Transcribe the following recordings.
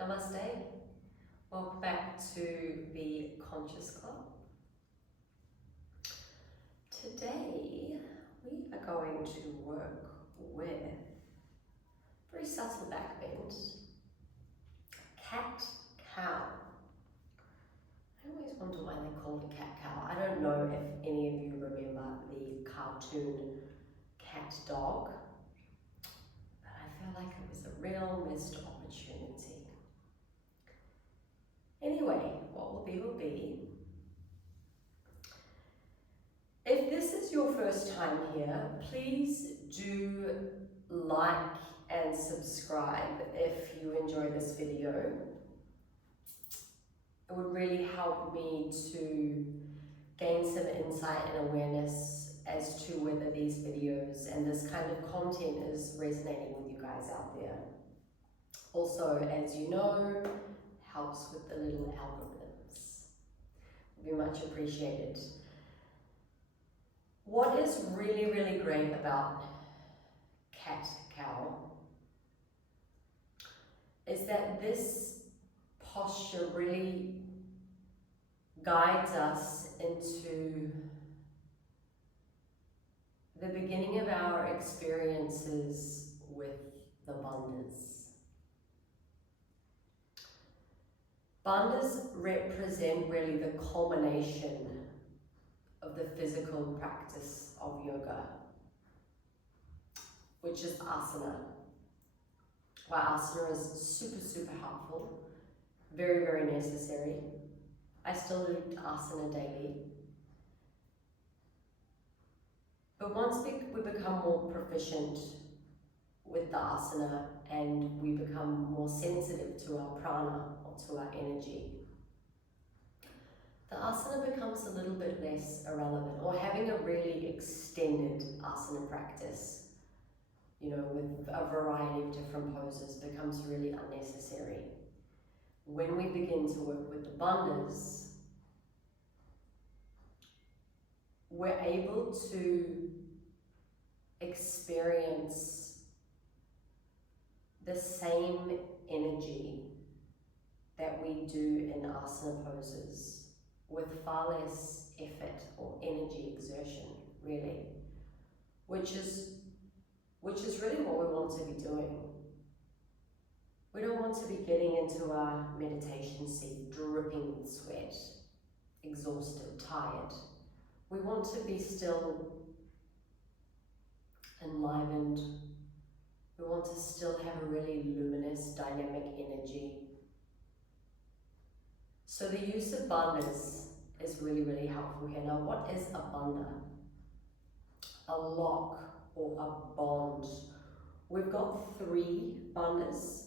Namaste. Welcome back to the Conscious Club. Today we are going to work with very subtle back bend, cat-cow. I always wonder why they call it cat-cow. I don't know if any of you remember the cartoon cat dog, but I feel like it was a real missed opportunity. Anyway, what will be. If this is your first time here, please do like and subscribe if you enjoy this video. It would really help me to gain some insight and awareness as to whether these videos and this kind of content is resonating with you guys out there. Also, as you know, helps with the little algorithms. Would be much appreciated. What is really, really great about cat-cow is that this posture really guides us into the beginning of our experiences with the bandhas. Bandhas represent really the culmination of the physical practice of yoga, which is asana. Why asana is super helpful, very necessary. I still do asana daily. But once we become more proficient with the asana and we become more sensitive to our prana or to our energy, the asana becomes a little bit less irrelevant, or having a really extended asana practice, with a variety of different poses becomes really unnecessary. When we begin to work with the bandhas, we're able to experience the same energy that we do in asana poses with far less effort or energy exertion, really, which is really what we want to be doing. We don't want to be getting into our meditation seat dripping with sweat, exhausted, tired. We want to be still enlivened. We want to still have a really luminous, dynamic energy. So the use of bandhas is really helpful here. Now, what is a bandha? A lock or a bond. We've got 3 bandhas.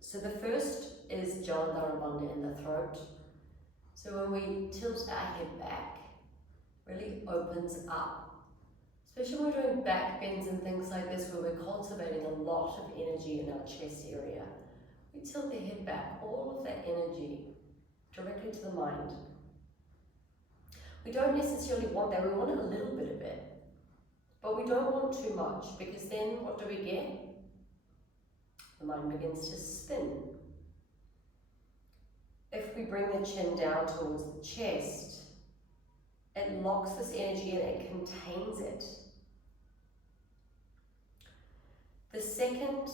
So the first is jalandhara bandha in the throat. So when we tilt our head back, really opens up. Especially when we're doing back bends and things like this, where we're cultivating a lot of energy in our chest area. We tilt the head back, all of that energy directly to the mind. We don't necessarily want that, we want a little bit of it. But we don't want too much, because then what do we get? The mind begins to spin. If we bring the chin down towards the chest, it locks this energy and it contains it. The second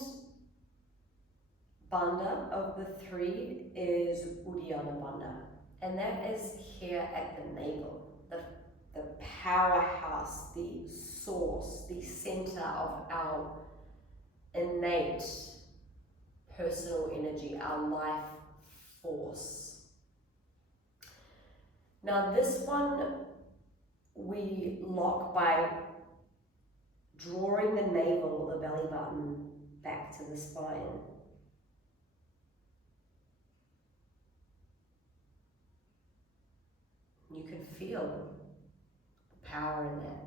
bandha of the 3 is uddiyana bandha, and that is here at the navel, the powerhouse, the source, the center of our innate personal energy, our life force. Now this one we lock by drawing the navel or the belly button back to the spine. You can feel the power in that.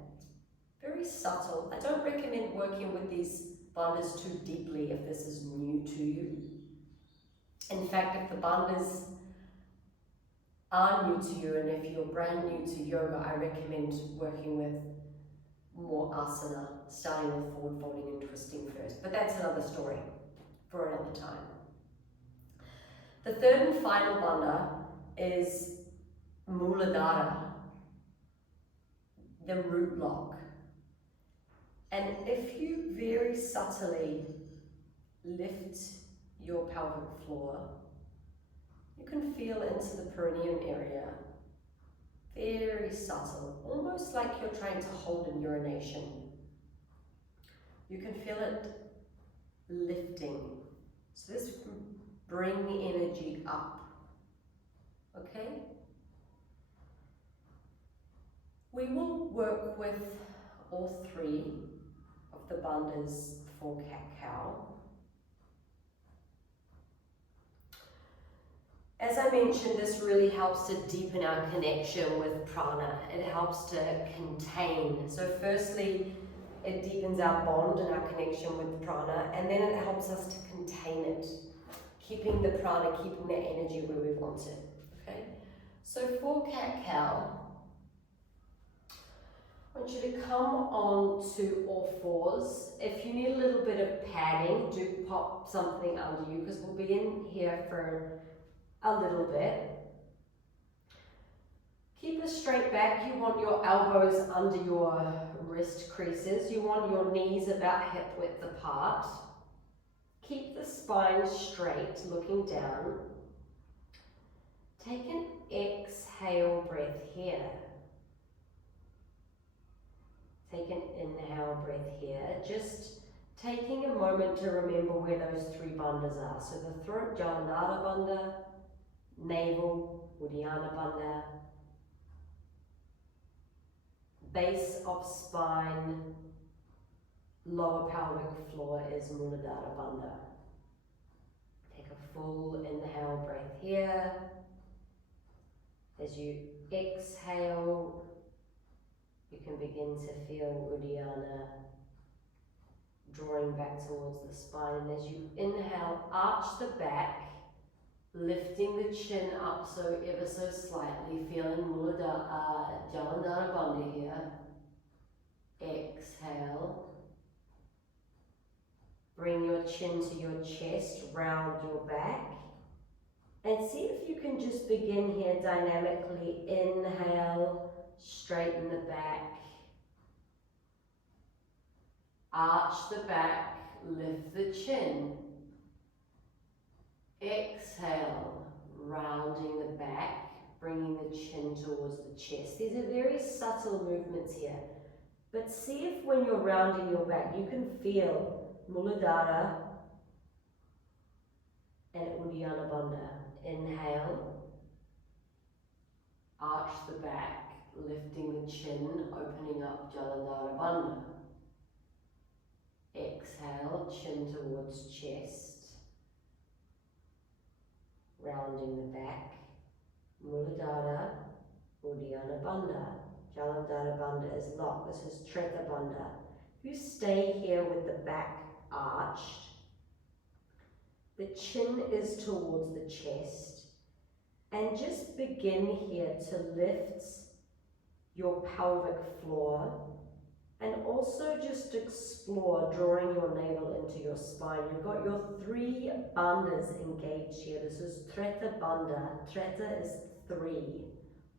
Very subtle. I don't recommend working with these bandhas too deeply if this is new to you. In fact, if the bandhas are new to you and if you're brand new to yoga, I recommend working with more asana, starting with forward folding and twisting first. But that's another story for another time. The third and final bandha is mooladhara, the root lock. And if you very subtly lift your pelvic floor, you can feel into the perineum area. Very subtle, almost like you're trying to hold in urination. You can feel it lifting. So this will bring the energy up. Okay? We will work with all three of the bandhas for cat-cow. As I mentioned, this really helps to deepen our connection with prana. It helps to contain. So firstly, it deepens our bond and our connection with prana, and then it helps us to contain it, keeping the prana, keeping the energy where we want it. Okay? So for cat-cow, I want you to come on to all fours. If you need a little bit of padding, do pop something under you, because we'll be in here for a little bit. Keep a straight back. You want your elbows under your wrist creases. You want your knees about hip width apart. Keep the spine straight, looking down. Take an exhale breath here. Take an inhale breath here. Just taking a moment to remember where those three bandhas are. So the throat, jalandhara bandha, navel, uddiyana bandha, base of spine, lower pelvic floor is mooladhara bandha. Take a full inhale breath here. As you exhale, you can begin to feel uddiyana drawing back towards the spine. And as you inhale, arch the back, lifting the chin up so ever so slightly, feeling mooladhara, jalandhara bandha here. Exhale. Bring your chin to your chest, round your back. And see if you can just begin here dynamically. Inhale, straighten the back. Arch the back, lift the chin. Exhale, rounding the back, bringing the chin towards the chest. These are very subtle movements here. But see if when you're rounding your back, you can feel mooladhara and uddiyana bandha. Inhale, arch the back, lifting the chin, opening up jalandhara bandha. Exhale, chin towards chest, rounding the back, mooladhara, uddiyana bandha. Jalandhara bandha is locked. This is treta bandha. You stay here with the back arched. The chin is towards the chest. And just begin here to lift your pelvic floor. And also just explore drawing your navel into your spine. You've got your three bandhas engaged here. This is treta bandha. Treta is three.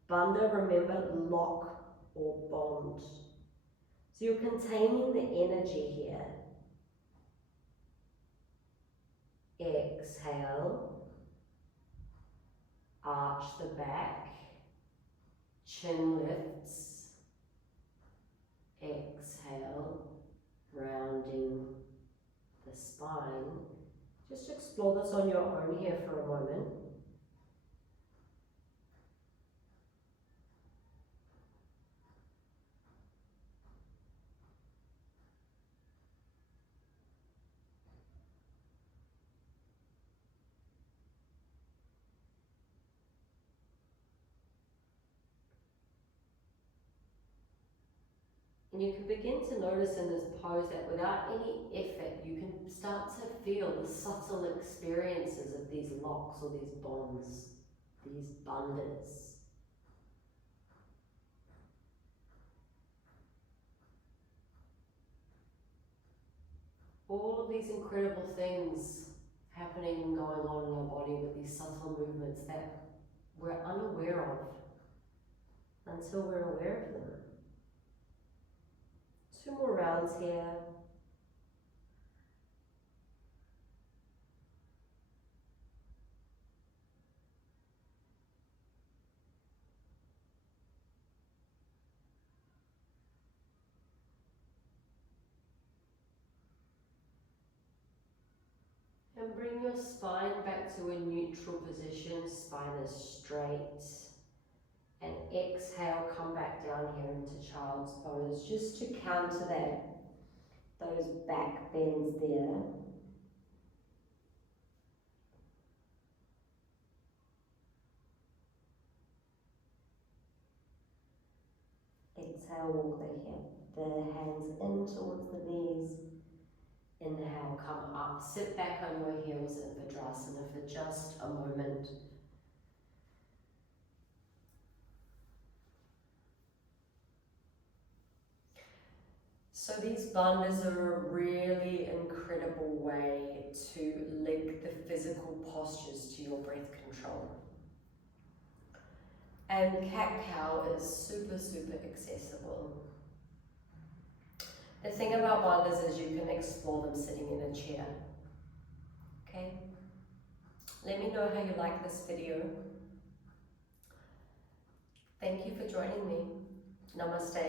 Bandha, remember, lock or bond. So you're containing the energy here. Exhale. Arch the back. Chin lifts. Exhale, rounding the spine. Just explore this on your own here for a moment. And you can begin to notice in this pose that without any effort, you can start to feel the subtle experiences of these locks or these bonds, these bandhas. All of these incredible things we're unaware of until we're aware of them. 2 more rounds here. And bring your spine back to a neutral position, spine is straight. And exhale, come back down here into child's pose, just to counter that, those back bends there. Exhale, walk the hands in towards the knees. Inhale, come up, sit back on your heels in Vajrasana for just a moment. So these bandhas are a really incredible way to link the physical postures to your breath control. And cat-cow is super, super accessible. The thing about bandhas is you can explore them sitting in a chair. Okay? Let me know how you like this video. Thank you for joining me. Namaste.